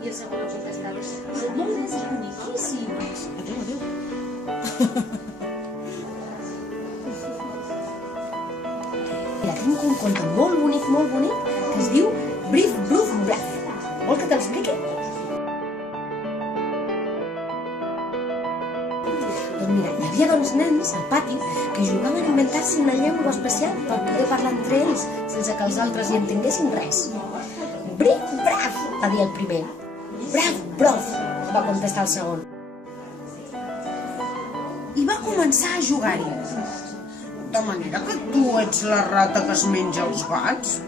I el segon ha contestat: el món és boniquíssim. Adéu, adéu. Mira, tinc un conte molt bonic, que es diu Brif, Bruf, Braf. Vol que te l'expliqui? Doncs mira, hi havia dos nens al pati que jugaven a inventar-se una llengua especial per poder parlar entre ells sense que els altres hi entenguessin res. Brif, braf, va dir el primer. Braf, brof, va contestar el segon. I va començar a jugar-hi. De manera que tu ets la rata que es menja els gats?